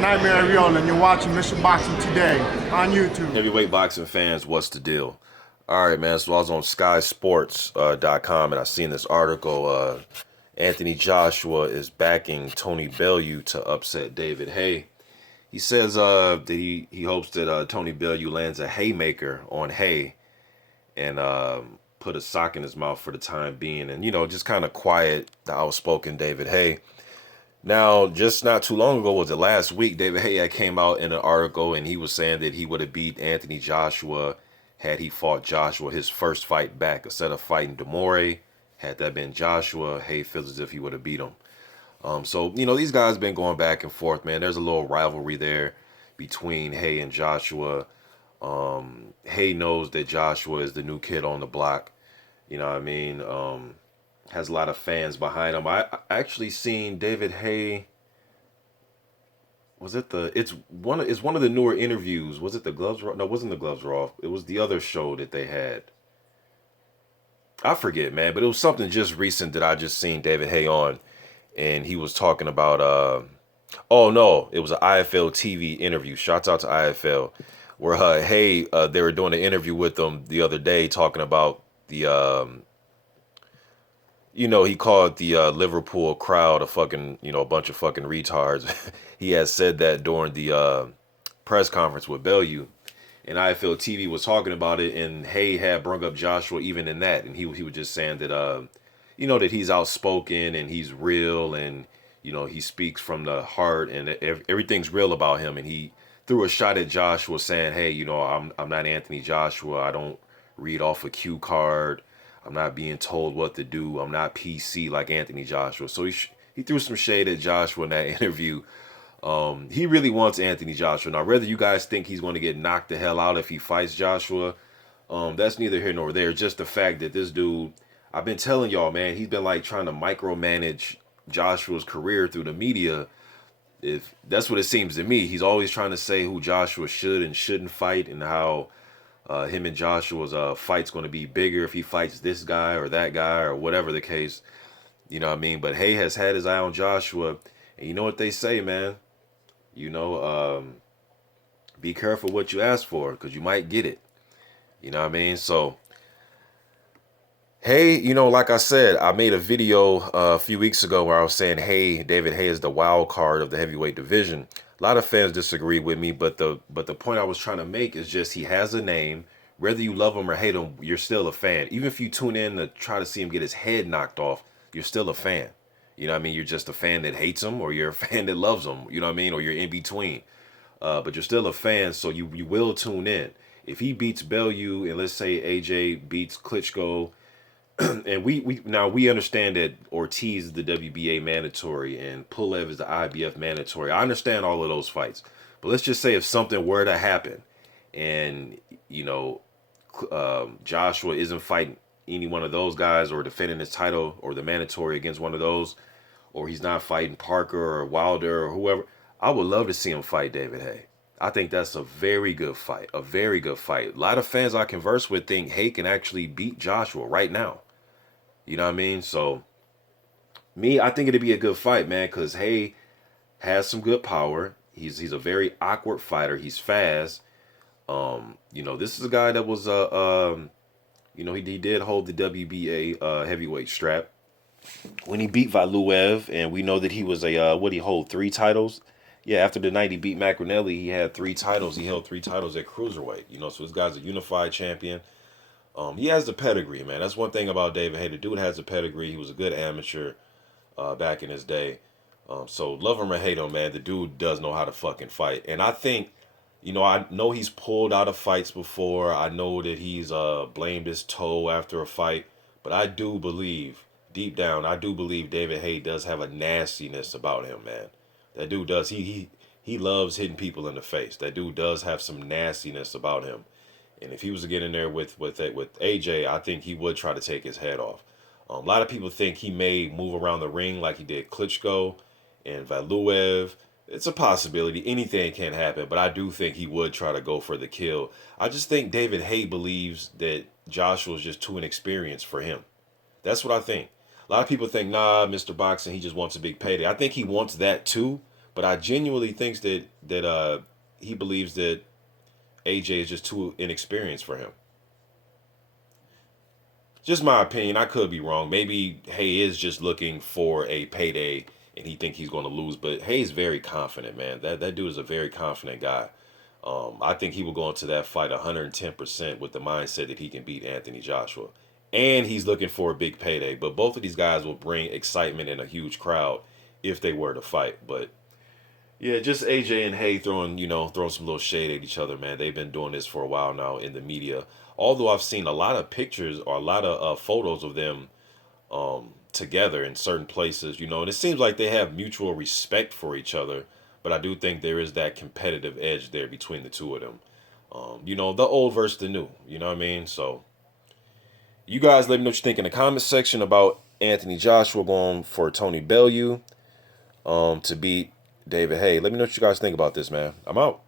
Nightmare Real, and you're watching Mission Boxing Today on YouTube. Heavyweight boxing fans, what's the deal? All right, man. So I was on SkySports.com and I seen this article. Anthony Joshua is backing Tony Bellew to upset David Haye. He says that he hopes that Tony Bellew lands a haymaker on Haye and put a sock in his mouth for the time being, and just kind of quiet the outspoken David Haye. Now, just not too long ago, was it last week, David Haye came out in an article and he was saying that he would have beat Anthony Joshua had he fought Joshua his first fight back. Instead of fighting Demore, had that been Joshua, Haye feels as if he would have beat him. So, these guys been going back and forth, man. There's a little rivalry there between Haye and Joshua. Haye knows that Joshua is the new kid on the block. You know what I mean? Has a lot of fans behind him. I actually seen David Haye. It's one of the newer interviews. Was it the Gloves Raw? No, it wasn't the Gloves Raw. It was the other show that they had. I forget, man, but it was something just recent that I just seen David Haye on, and he was talking about oh no, it was an IFL TV interview. Shouts out to IFL, where Haye they were doing an interview with him the other day talking about the he called the Liverpool crowd a bunch of fucking retards. He had said that during the press conference with Bellew, and IFL TV was talking about it, and Haye had brought up Joshua even in that, and he was just saying that that he's outspoken and he's real, and he speaks from the heart, and everything's real about him, and he threw a shot at Joshua saying, hey, I'm not Anthony Joshua. I don't read off a cue card. I'm not being told what to do. I'm not PC like Anthony Joshua. So he threw some shade at Joshua in that interview. He really wants Anthony Joshua. Now, whether you guys think he's going to get knocked the hell out if he fights Joshua, that's neither here nor there. Just the fact that this dude, I've been telling y'all, man, he's been like trying to micromanage Joshua's career through the media. If that's what it seems to me, he's always trying to say who Joshua should and shouldn't fight, and how him and Joshua's fight's going to be bigger if he fights this guy or that guy or whatever the case. You know what I mean? But Haye has had his eye on Joshua. And you know what they say, man? Be careful what you ask for, because you might get it. You know what I mean? So, Haye, like I said, I made a video a few weeks ago where I was saying, hey, David Haye is the wild card of the heavyweight division. A lot of fans disagree with me, but the point I was trying to make is just he has a name. Whether you love him or hate him, you're still a fan. Even if you tune in to try to see him get his head knocked off, you're still a fan. You know what I mean? You're just a fan that hates him, or you're a fan that loves him. You know what I mean? Or you're in between. But you're still a fan, so you will tune in. If he beats Bellew, and let's say AJ beats Klitschko, and we understand that Ortiz is the WBA mandatory and Pulev is the IBF mandatory. I understand all of those fights, but let's just say if something were to happen, and Joshua isn't fighting any one of those guys or defending his title or the mandatory against one of those, or he's not fighting Parker or Wilder or whoever, I would love to see him fight David Haye. I think that's a very good fight, a very good fight. A lot of fans I converse with think Haye can actually beat Joshua right now. You know what I mean? So, I think it'd be a good fight, man, because Haye has some good power. He's a very awkward fighter. He's fast. This is a guy that was he did hold the WBA heavyweight strap when he beat Bellew, and we know that he was he hold 3 titles? Yeah, after the night he beat Macronelli, he had 3 titles. He held 3 titles at cruiserweight. So this guy's a unified champion. He has the pedigree, man. That's one thing about David Haye. The dude has a pedigree. He was a good amateur back in his day. So love him or hate him, man, the dude does know how to fucking fight. And I think, I know he's pulled out of fights before. I know that he's blamed his toe after a fight. But I do believe, deep down, David Haye does have a nastiness about him, man. That dude does. He loves hitting people in the face. That dude does have some nastiness about him. And if he was to get in there with AJ, I think he would try to take his head off. A lot of people think he may move around the ring like he did Klitschko and Bellew. It's a possibility. Anything can happen, but I do think he would try to go for the kill. I just think David Haye believes that Joshua is just too inexperienced for him. That's what I think. A lot of people think, nah, Mr. Boxing, he just wants a big payday. I think he wants that too, But I genuinely think that he believes that AJ is just too inexperienced for him. Just my opinion. I could be wrong. Maybe Haye is just looking for a payday and he think he's going to lose. But Haye's very confident, man. That dude is a very confident guy. I think he will go into that fight 110% with the mindset that he can beat Anthony Joshua. And he's looking for a big payday. But both of these guys will bring excitement and a huge crowd if they were to fight. But yeah, just AJ and Haye throwing some little shade at each other, man. They've been doing this for a while now in the media. Although I've seen a lot of pictures or a lot of photos of them together in certain places, and it seems like they have mutual respect for each other. But I do think there is that competitive edge there between the two of them. The old versus the new. You know what I mean? So you guys let me know what you think in the comment section about Anthony Joshua going for Tony Bellew to beat David Haye. Let me know what you guys think about this, man. I'm out.